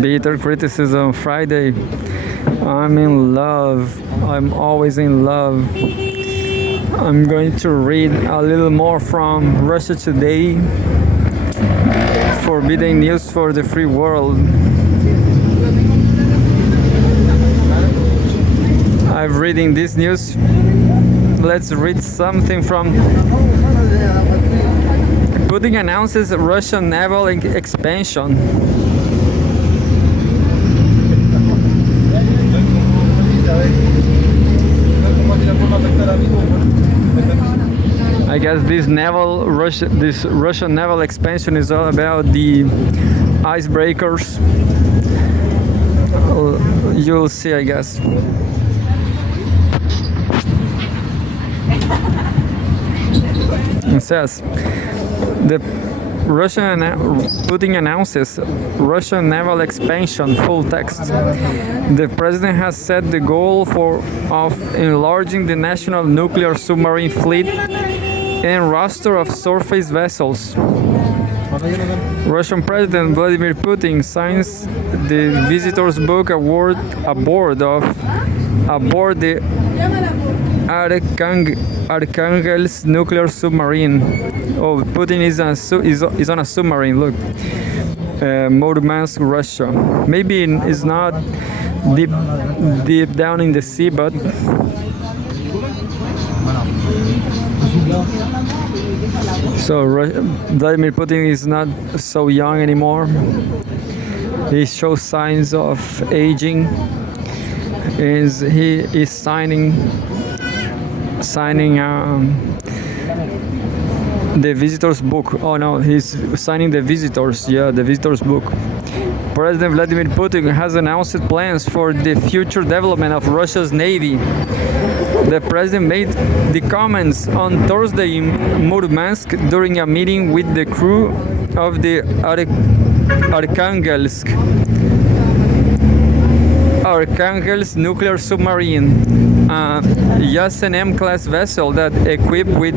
Bitter criticism Friday. I'm in love. I'm always in love. I'm going to read a little more from Russia Today. Forbidden news for the free world. I'm reading this news. Let's read something from Putin announces Russian naval expansion. I guess this Russian naval expansion is all about the icebreakers. You'll see, I guess. It says the Putin announces Russian naval expansion. Full text. The president has set the goal of enlarging the national nuclear submarine fleet and roster of surface vessels. Russian President Vladimir Putin signs the Visitors Book Award aboard the Arkhangelsk nuclear submarine. Oh, Putin is on a submarine. Look, Murmansk, Russia. Maybe it's not deep down in the sea, but so Vladimir Putin is not so young anymore. He shows signs of aging. He is signing the visitors book. Oh no, he's signing the visitors. Yeah, the visitors book. President Vladimir Putin has announced plans for the future development of Russia's navy. The president made the comments on Thursday in Murmansk during a meeting with the crew of the Arkhangelsk nuclear submarine, Yasen M-class vessel that equipped with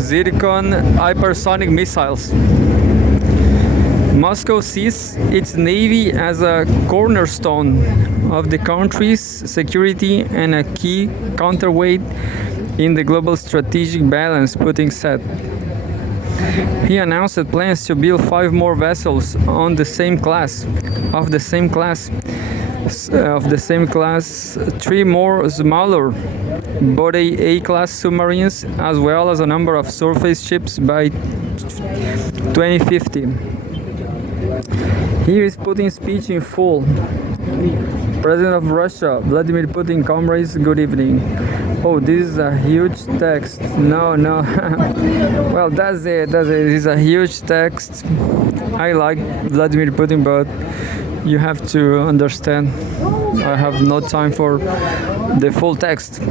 Zircon hypersonic missiles. Moscow sees its navy as a cornerstone of the country's security and a key counterweight in the global strategic balance, Putin said. He announced plans to build 5 more vessels of the same class, 3 more smaller Borei A-class submarines, as well as a number of surface ships by 2050. Here is Putin's speech in full. President of Russia, Vladimir Putin, comrades, good evening. Oh, this is a huge text. No. Well, that's it. This is a huge text. I like Vladimir Putin, but you have to understand, I have no time for the full text.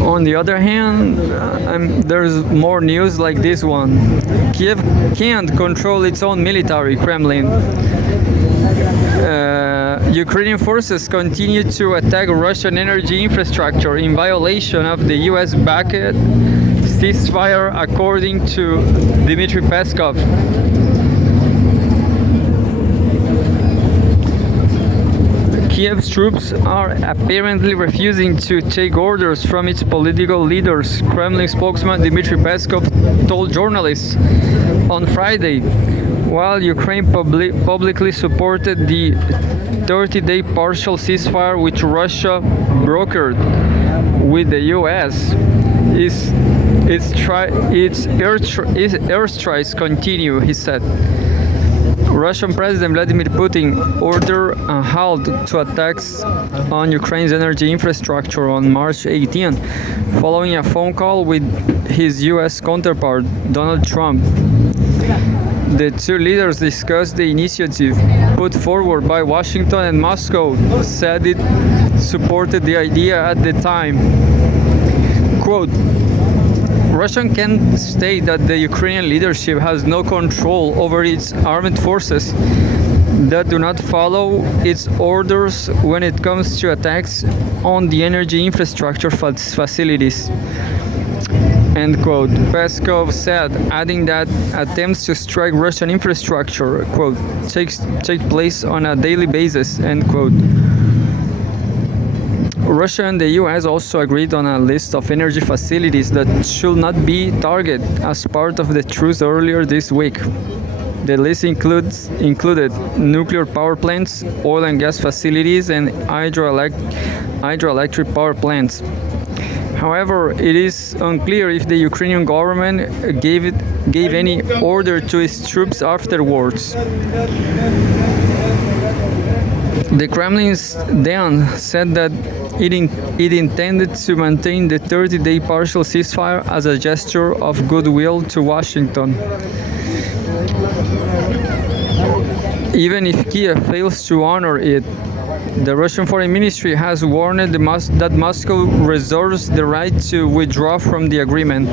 On the other hand, there's more news like this one. Kiev can't control its own military, Kremlin. Ukrainian forces continue to attack Russian energy infrastructure in violation of the US-backed ceasefire, according to Dmitry Peskov. Kiev's troops are apparently refusing to take orders from its political leaders, Kremlin spokesman Dmitry Peskov told journalists on Friday, while Ukraine publicly supported the 30-day partial ceasefire which Russia brokered with the US. Its airstrikes continue, he said. Russian President Vladimir Putin ordered a halt to attacks on Ukraine's energy infrastructure on March 18, following a phone call with his US counterpart, Donald Trump. The two leaders discussed the initiative put forward by Washington, and Moscow said it supported the idea at the time. Quote, Russia can state that the Ukrainian leadership has no control over its armed forces that do not follow its orders when it comes to attacks on the energy infrastructure facilities. end quote, Peskov said, adding that attempts to strike Russian infrastructure, quote, take place on a daily basis, end quote. Russia and the US also agreed on a list of energy facilities that should not be targeted as part of the truce earlier this week. The list included nuclear power plants, oil and gas facilities, and hydroelectric power plants. However, it is unclear if the Ukrainian government gave any order to its troops afterwards. The Kremlin then said that it intended to maintain the 30-day partial ceasefire as a gesture of goodwill to Washington. Even if Kiev fails to honor it, the Russian Foreign Ministry has warned that Moscow reserves the right to withdraw from the agreement.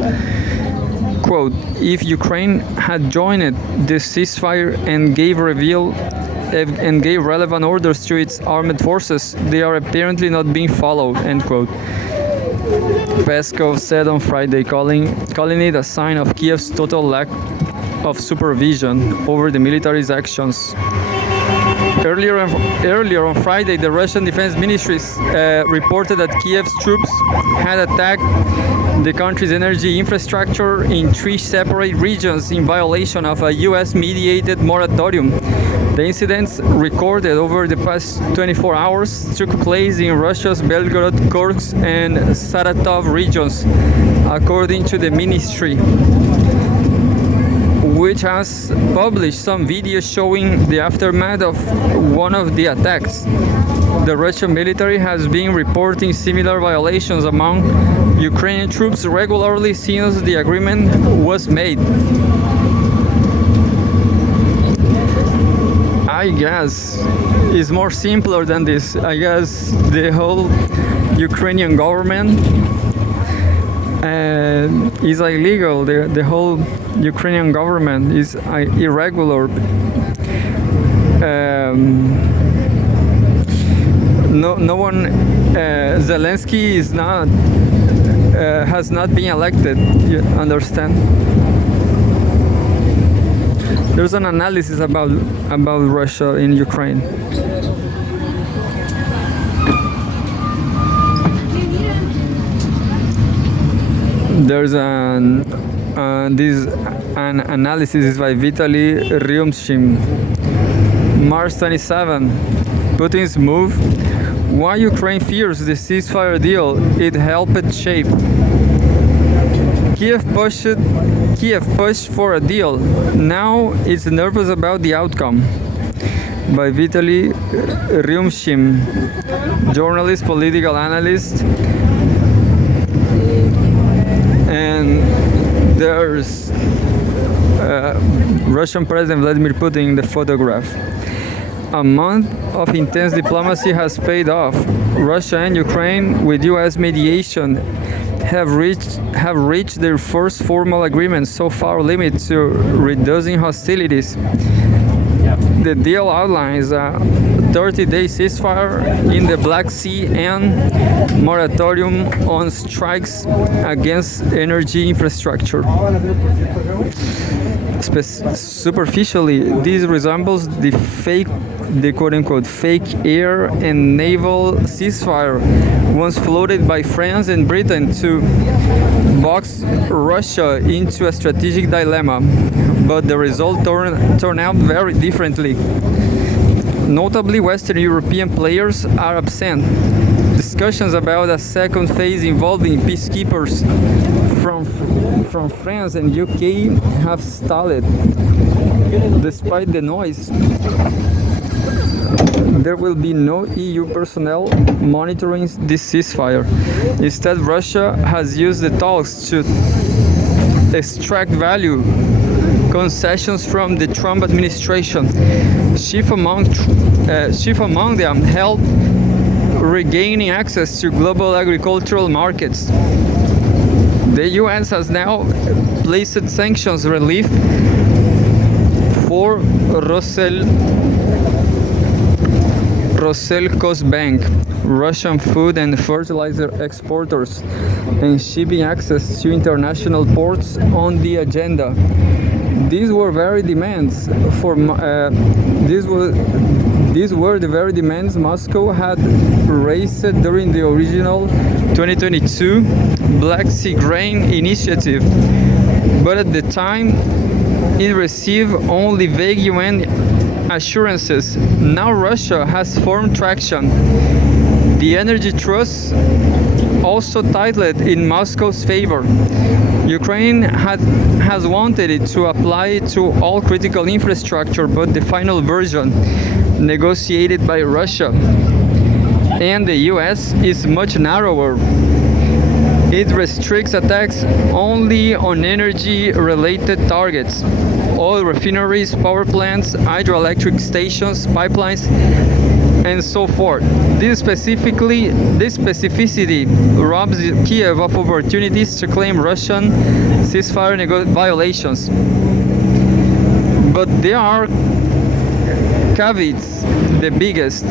Quote, if Ukraine had joined the ceasefire and gave relevant orders to its armed forces, they are apparently not being followed, end quote. Peskov said on Friday, calling it a sign of Kiev's total lack of supervision over the military's actions. Earlier on Friday, the Russian Defense Ministry reported that Kiev's troops had attacked the country's energy infrastructure in 3 separate regions in violation of a US-mediated moratorium. The incidents recorded over the past 24 hours took place in Russia's Belgorod, Kursk, and Saratov regions, according to the ministry, which has published some videos showing the aftermath of one of the attacks. The Russian military has been reporting similar violations among Ukrainian troops regularly since the agreement was made. I guess it's more simpler than this. I guess the whole Ukrainian government is illegal. The whole Ukrainian government is irregular. No one. Zelensky is not has not been elected. You understand? There's an analysis about Russia in Ukraine. There's an analysis is by Vitaly Ryumshim. March 27. Putin's move. Why Ukraine fears the ceasefire deal it helped shape. Kiev pushed for a deal. Now it's nervous about the outcome. By Vitaly Ryumshim, journalist, political analyst. And there's Russian President Vladimir Putin in the photograph. A month of intense diplomacy has paid off. Russia and Ukraine, with US mediation, have reached their first formal agreement, so far limited to reducing hostilities. The deal outlines a 30-day ceasefire in the Black Sea and moratorium on strikes against energy infrastructure. Superficially, this resembles the quote-unquote fake air and naval ceasefire once floated by France and Britain to box Russia into a strategic dilemma, but the result turned out very differently. Notably, Western European players are absent. Discussions about a second phase involving peacekeepers from France and UK have stalled. Despite the noise, there will be no EU personnel monitoring this ceasefire. Instead, Russia has used the talks to extract value concessions from the Trump administration. Chief among them help regaining access to global agricultural markets. The US has now placed sanctions relief for Roselkosbank, Russian food and fertilizer exporters, and shipping access to international ports on the agenda. These were very demands for these were these were the very demands Moscow had raised during the original 2022 Black Sea Grain Initiative, but at the time it received only vague UN assurances. Now Russia has formed traction. The energy trust also titled in Moscow's favor. Ukraine has wanted it to apply to all critical infrastructure, but the final version, negotiated by Russia and the US, is much narrower. It restricts attacks only on energy-related targets: oil refineries, power plants, hydroelectric stations, pipelines, and so forth. This specificity robs Kiev of opportunities to claim Russian ceasefire violations. But there are caveats, the biggest.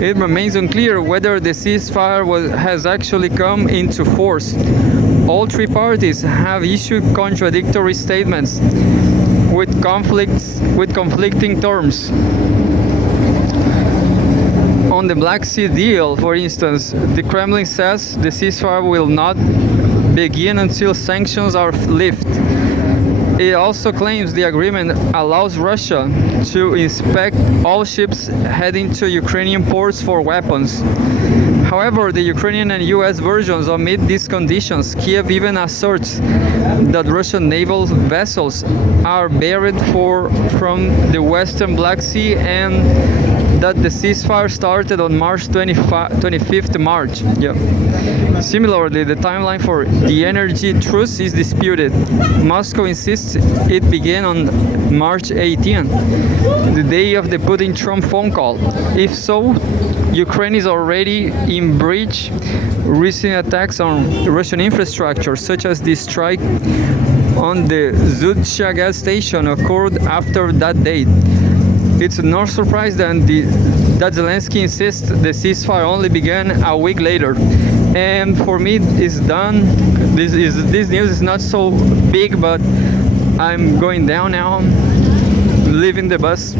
It remains unclear whether the ceasefire has actually come into force. All three parties have issued contradictory statements with conflicting terms. On the Black Sea deal, for instance, the Kremlin says the ceasefire will not begin until sanctions are lifted. It also claims the agreement allows Russia to inspect all ships heading to Ukrainian ports for weapons. However, the Ukrainian and US versions omit these conditions. Kiev even asserts that Russian naval vessels are buried from the western Black Sea and that the ceasefire started on March 25th March. Yeah. Similarly, the timeline for the energy truce is disputed. Moscow insists it began on March 18, the day of the Putin-Trump phone call. If so, Ukraine is already in breach. Recent attacks on Russian infrastructure, such as the strike on the Zhutzya gas station, occurred after that date. It's no surprise that Zelensky insists the ceasefire only began a week later. And for me, it's done. This news is not so big, but I'm going down now, leaving the bus.